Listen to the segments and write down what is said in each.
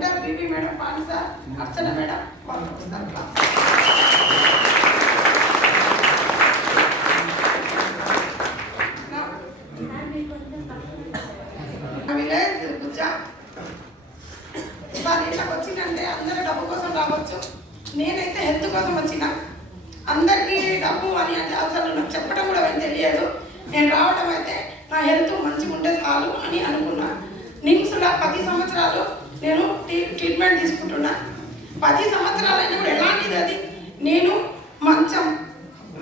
Centre BB madam, పాని sir, అర్చన madam వాళ్ళు వస్తారు. Village Gujja వాళ్ళు ఇట్లా వచ్చిందంటే అందరూ డబ్బు కోసం రావచ్చు, నేనైతే హెల్త్ కోసం వచ్చిన. అందరికీ డబ్బు అని అసలు నాకు చెప్పడం కూడా ఏం తెలియదు. నేను రావడం అయితే నా హెల్త్ మంచిగా ఉంటే చాలు అని అనుకున్నా. నిమ్స్లో 10 సంవత్సరాలు నేను ట్రీట్మెంట్ తీసుకుంటున్నా. 10 సంవత్సరాలు అయినా కూడా ఎలాంటిది అది, నేను మంచం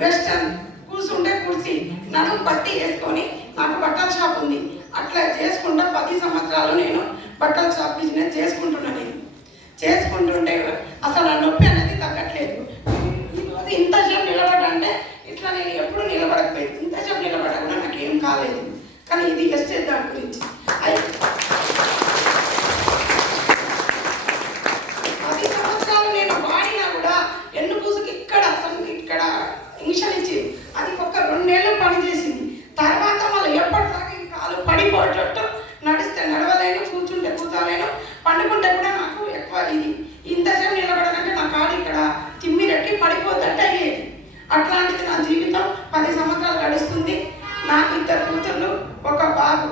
వెస్టర్న్ కూర్చుంటే కుర్చీ నడుము పట్టి వేసుకొని, నాకు బట్టల షాప్ ఉంది, అట్లా చేసుకుంటా 10 సంవత్సరాలు నేను బట్టల షాప్ బిజినెస్ చేసుకుంటున్నా. నేను చేసుకుంటుంటే అసలు ఆ నొప్పి అనేది తగ్గట్లేదు. ఈరోజు ఇంతసేపు నిలబడంటే ఇట్లా నేను ఎప్పుడు నిలబడకపోయింది, ఇంతసేపు నిలబడకుండా నాకు ఏం కాలేదు. కానీ ఇది ఎస్టేజ్ దాని గురించి 10 సంవత్సరాలు నేను వాడినా కూడా ఎన్నుపూసుకి ఇక్కడ ఇంజక్షన్ ఇచ్చి అది ఒక 2 నెలలు పని చేసింది. తర్వాత మళ్ళీ ఎప్పటిదాకా ఈ కాలు పడిపోయేటట్టు నడిస్తే నడవలేను, కూర్చుంటే కూర్చోలేను, పండుకుంటే కూడా నాకు ఎక్కువ ఇది ఇంతసేపు నిలబడాలంటే నా కాలు ఇక్కడ తిమ్మిరెట్టి పడిపోతుంటే అయ్యేది. అట్లాంటిది నా జీవితం 10 సంవత్సరాలు గడుస్తుంది. నాకు 2 కూతుళ్ళు, 1 బాబు.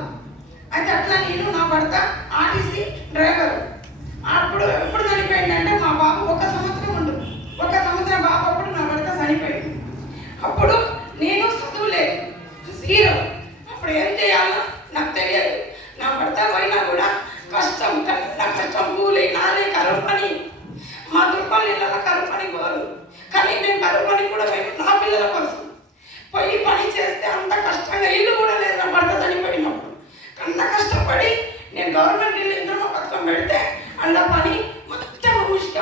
అయితే అట్లా నేను నా భర్త ఆర్టీసీ డ్రైవరు. అప్పుడు ఎప్పుడు చనిపోయిందంటే మా బాబు 1 సంవత్సరం ఉండు, 1 సంవత్సరం బాబు అప్పుడు నా భర్త చనిపోయింది. అప్పుడు నేను చదువులేదు, 0. అప్పుడు ఏం చేయాలో నాకు తెలియదు. నా భర్త పోయినా కూడా కష్టం పూలే నాలే కరువు పని, మా దుర్పల్లిలో కరువు పని కోరు. కానీ నేను కరువు పని కూడా నా పిల్లల కోసం పోయి పని చేస్తే అంత కష్టంగా ఇల్లు కూడా లేదు. నా భర్త చనిపోయినప్పుడు అంత కష్టపడి నేను గవర్నమెంట్ ఇల్లు ఇంద్రమ్మ పథకం పెడితే అంత పని మొత్తం ఇష్ట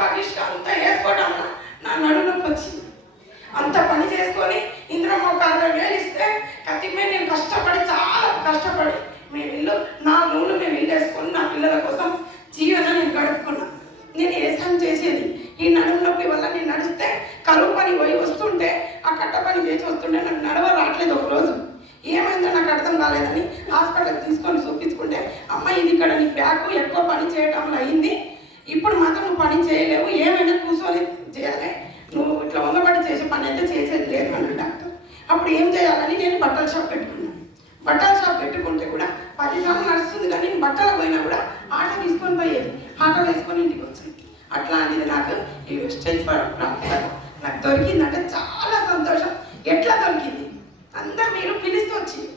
అంతా వేసుకోవడం నా నడుముకి వచ్చింది. అంత పని చేసుకొని ఇంద్రమ్మ ఒక 60,000 ఇస్తే కత్తిమే నేను కష్టపడి చాలా కష్టపడి మేము ఇల్లు 4 రూములు మేము ఇల్లు వేసుకొని నా పిల్లల కోసం జీవనం నేను గడుపుకున్నాను. నేను వ్యవసాయం చేసేది ఈ నడుము నొప్పి వల్ల నేను నడిస్తే కరువు పని పోయి వస్తుంటే ఆ కట్ట పని చేసి వస్తుంటే నాకు నడవ రావట్లేదు. ఒకరోజు ఏమైందో నాకు అర్థం కాలేదని హాస్పిటల్కి తీసుకొని చూపించుకుంటే, అమ్మ ఇది ఇక్కడ నీ బ్యాక్ ఎక్కువ పని చేయడంలో అయింది, ఇప్పుడు మాత్రం నువ్వు పని చేయలేవు, ఏమైనా కూర్చొని చేయాలి, నువ్వు ఇట్లా వంగబడి చేసే పని అయితే చేసేది లేదు అన్న డాక్టర్. అప్పుడు ఏం చేయాలని నేను బట్టల షాప్ పెట్టుకున్నాను. బట్టల షాప్ పెట్టుకుంటే కూడా 10 సంవత్సరాలు నడుస్తుంది. కానీ నేను బట్టలు పోయినా కూడా ఆటో తీసుకొని పోయేది, ఆటో వేసుకొని ఇంటికి వచ్చింది. అట్లాంటిది నాకు ఈ వెస్టేజ్ నాకు దొరికిందంటే చాలా సంతోషం. ఎట్లా దొరికింది అందరూ మీరు పిలుస్తూ వచ్చింది,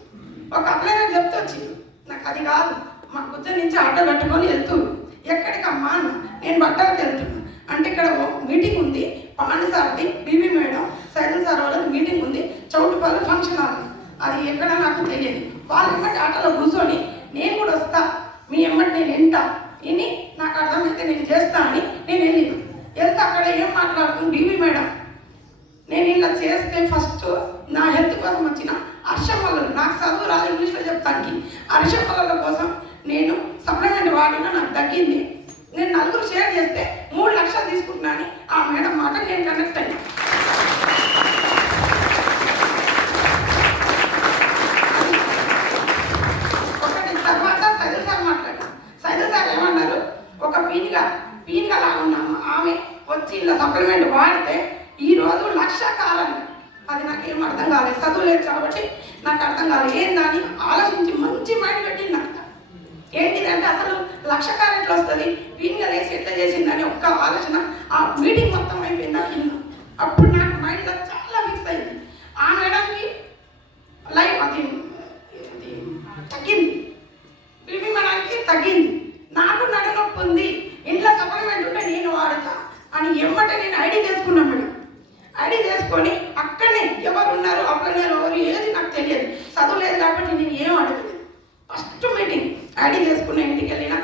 ఒక అప్లై నాకు చెప్తూ వచ్చింది. నాకు అది కాదు, మా గుజ్జ నుంచి ఆటో కట్టుకొని వెళ్తూ ఎక్కడికి అమ్మా నేను బట్టలకు వెళ్తున్నా అంటే ఇక్కడ మీటింగ్ ఉంది, పాని సార్ది, బీబీ మేడం, సైదుల్ సార్ వాళ్ళది మీటింగ్ ఉంది, చౌటుపల్లి ఫంక్షన్ హాల్. అది ఎక్కడ నాకు తెలియదు. వాళ్ళ ఎమ్మటి ఆటోలో కూర్చొని నేను కూడా వస్తా, మీ ఎమ్మటి నేను వింటా, విని నాకు అర్థమైతే నేను చేస్తా అని నేను వెళ్తే అక్కడ ఏం మాట్లాడుతుంది బీబీ మేడం, నేను ఇలా చేస్తే ఫస్ట్ నా హెల్త్ కోసం వచ్చిన అర్షమ్మలు, నాకు చదువు రాదు ఇంగ్లీష్లో చెప్తానికి, అర్షమ్మల కోసం నేను సప్లిమెంట్ వాడినా నాకు తగ్గింది. నేను 4 షేర్ చేస్తే 3 లక్షలు తీసుకుంటున్నాను ఆ మేడం మాట నేను కనెక్ట్ అయినా. ఒకటి తర్వాత సైదుల్ సార్ మాట్లాడినా. సైదుల్ సార్ ఏమన్నారు, ఒక పీన్గా లాగున్నాము ఆమె వచ్చి ఇలా సప్లిమెంట్ వాడితే ఈరోజు 1 లక్ష కాలంగా. అది నాకేం అర్థం కాలేదు, చదువులేదు కాబట్టి నాకు అర్థం కాలేదు. ఏందని ఆలోచించి మంచి మైండ్ పెట్టింది నాకు. ఏంటిదంటే అసలు 1 లక్ష కాలం ఎట్లా వస్తుంది, పీన్గా వేసి ఎట్లా చేసిందని ఒక్క ఆలోచన. ఆ మీటింగ్ మొత్తం అయిపోయింది నాకు ఇల్లు. అప్పుడు నాకు మైండ్లో చాలా మిక్స్ అయింది. ఆ మేడంకి లైఫ్ అది తగ్గింది, బీబీ మేడానికి తగ్గింది, నాకు నడునొప్పి ఉంది, ఇంట్లో సప్లిమెంట్ ఉంటే నేను వాడతా అని ఎమ్మటే నేను ఐడి చేసుకున్నాను మేడం. ఐడి చేసుకొని అక్కడనే ఎవరు ఉన్నారు అప్లైనర్ ఎవరు ఏది నాకు తెలియదు, చదువులేదు కాబట్టి నేను ఏం అడగలేదు. ఫస్ట్ మీటింగ్ ఐడి చేసుకున్న ఇంటికి వెళ్ళిన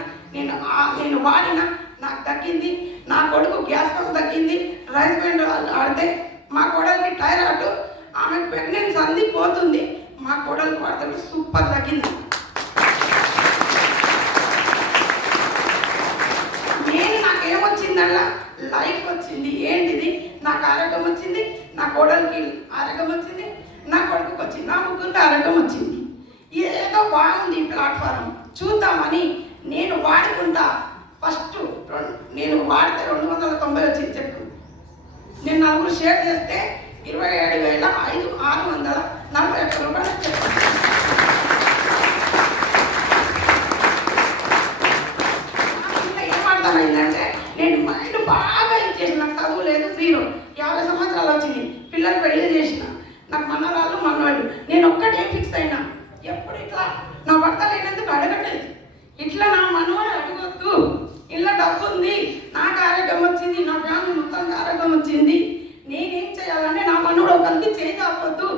నేను వాడిన నాకు తగ్గింది. నా కొడుకు గ్యాస్ పం తగ్గింది, రైస్ బ్యాండ్ ఆడితే మా కోడలికి థైరాయిడ్, ఆమెకు ప్రెగ్నెన్సీ అంది పోతుంది, మా కోడలికి వాడితే సూపర్ తగ్గింది. నాకేమొచ్చిందల్లా లైఫ్ వచ్చింది. ఏంటిది, నాకు ఆరోగ్యం వచ్చింది, నా కోడలికి ఆరోగ్యం వచ్చింది, నా కొడుకుకి వచ్చింది, నా ముగ్గురికి ఆరోగ్యం వచ్చింది. ఏదో బాగుంది ఈ ప్లాట్ఫారం చూద్దామని నేను వాడుకుంటా ఫస్ట్ నేను వాడితే 290 వచ్చింది చెక్. నేను 4 షేర్ చేస్తే 27,641 రూపాయలు చెక్. ఏం అర్థమైందంటే నేను మైండ్ బాగా ఇచ్చేసి నాకు చదువు లేదు, 0. 50 సంవత్సరాలు వచ్చింది, పిల్లలు పెళ్లి చేసిన, నాకు మనవాళ్ళు మనవాళ్ళు. నేను ఒక్కటే ఫిక్స్ అయినా, ఎప్పుడు ఇట్లా నా భర్త లేనందుకు అడగట్లేదు, ఇట్లా నా మనవాడు అడగొద్దు, ఇలా డబ్బు ఉంది, నాకు ఆరోగ్యం వచ్చింది, నా ఫ్యామిలీ మొత్తానికి ఆరోగ్యం వచ్చింది, నేనేం చేయాలంటే నా మనవాడు ఒకరికి చేంజ్ అవ్వద్దు,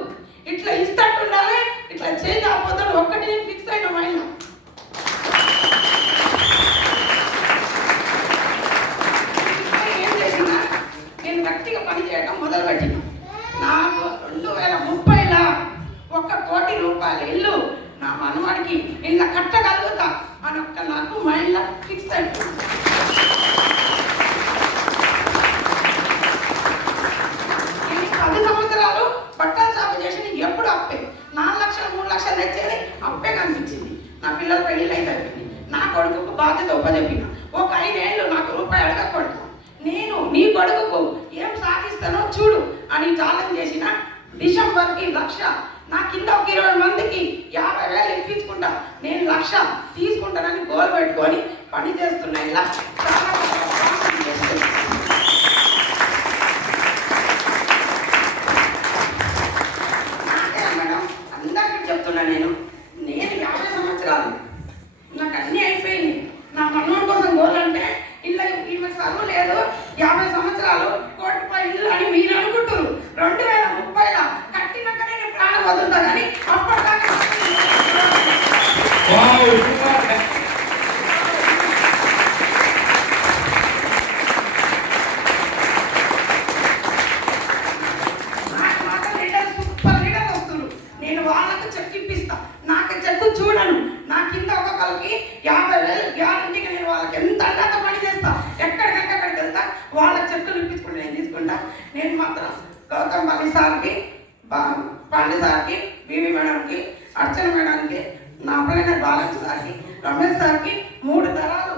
ఇట్లా ఇస్తట్టు ఉండాలి, ఇట్లా చేంజ్ అవ్వద్దు. ఒక్కటి నేను ఫిక్స్ అయిన మైండ్. ఏం చేసినా నేను గట్టిగా పని చేయడం మొదలుపెట్టిన. నాకు 2030లో 1 కోటి రూపాయలు ఇల్లు నా మనవాడికి ఇలా కట్టగలుగుతా అని నాకు మైండ్లో ఫిక్స్ అయిపోయింది. నేను 10 సంవత్సరాలు బట్టల షాపు చేసి ఎప్పుడు అప్పే, 4 లక్షలు 3 లక్షలు తెచ్చేది అప్పే కనిపించింది. నా పిల్లల పెళ్ళిళ్ళు అయితే నా కొడుకుకు బాధ్యత ఉపజెప్పిన. ఒక 5 ఏళ్ళు నాకు రూపాయి అడగకూడదు, నేను నీ కొడుకుకు ఏం సాధిస్తానో చూడు అని ఛాలెంజ్ చేసిన. డిసెంబర్కి 1,00,000, నా కింద ఒక 20 మందికి 50,000 ఇప్పించుకుంటా, నేను 1,00,000 తీసుకుంటానని గోల్ పెట్టుకొని పని చేస్తున్నా. ఇలా చాలా నాకే మేడం అందరికీ చెప్తున్నా, నేను 50 సంవత్సరాలు నాకు అన్నీ అయిపోయింది. నా మనోడి కోసం గోల్ అంటే ఇలా ఈమె చదువు లేదు, 50 సంవత్సరాలు 1 కోటి ఇల్లు అని మీరు అనుకుంటారు. 2030లో కట్టినాకనే నేను ప్రాణం వదులుతా, కానీ అప్పటిదాకా నాకు మాత్రం సూపర్ లీడర్ వస్తున్నారు. నేను వాళ్ళకు చెక్ ఇప్పిస్తా, నాకు చెక్ చూడను. నా కింద ఒక్కొక్కరికి 50,000 గ్యారంటీగా నేను వాళ్ళకి ఎంత అంతా పని చేస్తా, ఎక్కడికంటే అక్కడికి వెళ్తా, వాళ్ళ చెక్కులు ఇప్పించుకుంటే నేను తీసుకుంటా. నేను మాత్రం గౌతమ్ సార్కి, పాండే సార్కి, బీవీ మేడంకి, అర్చన మేడంకి, నా పిల్లల బాలకి సార్కి, రమేష్ సార్కి 3 తరాలు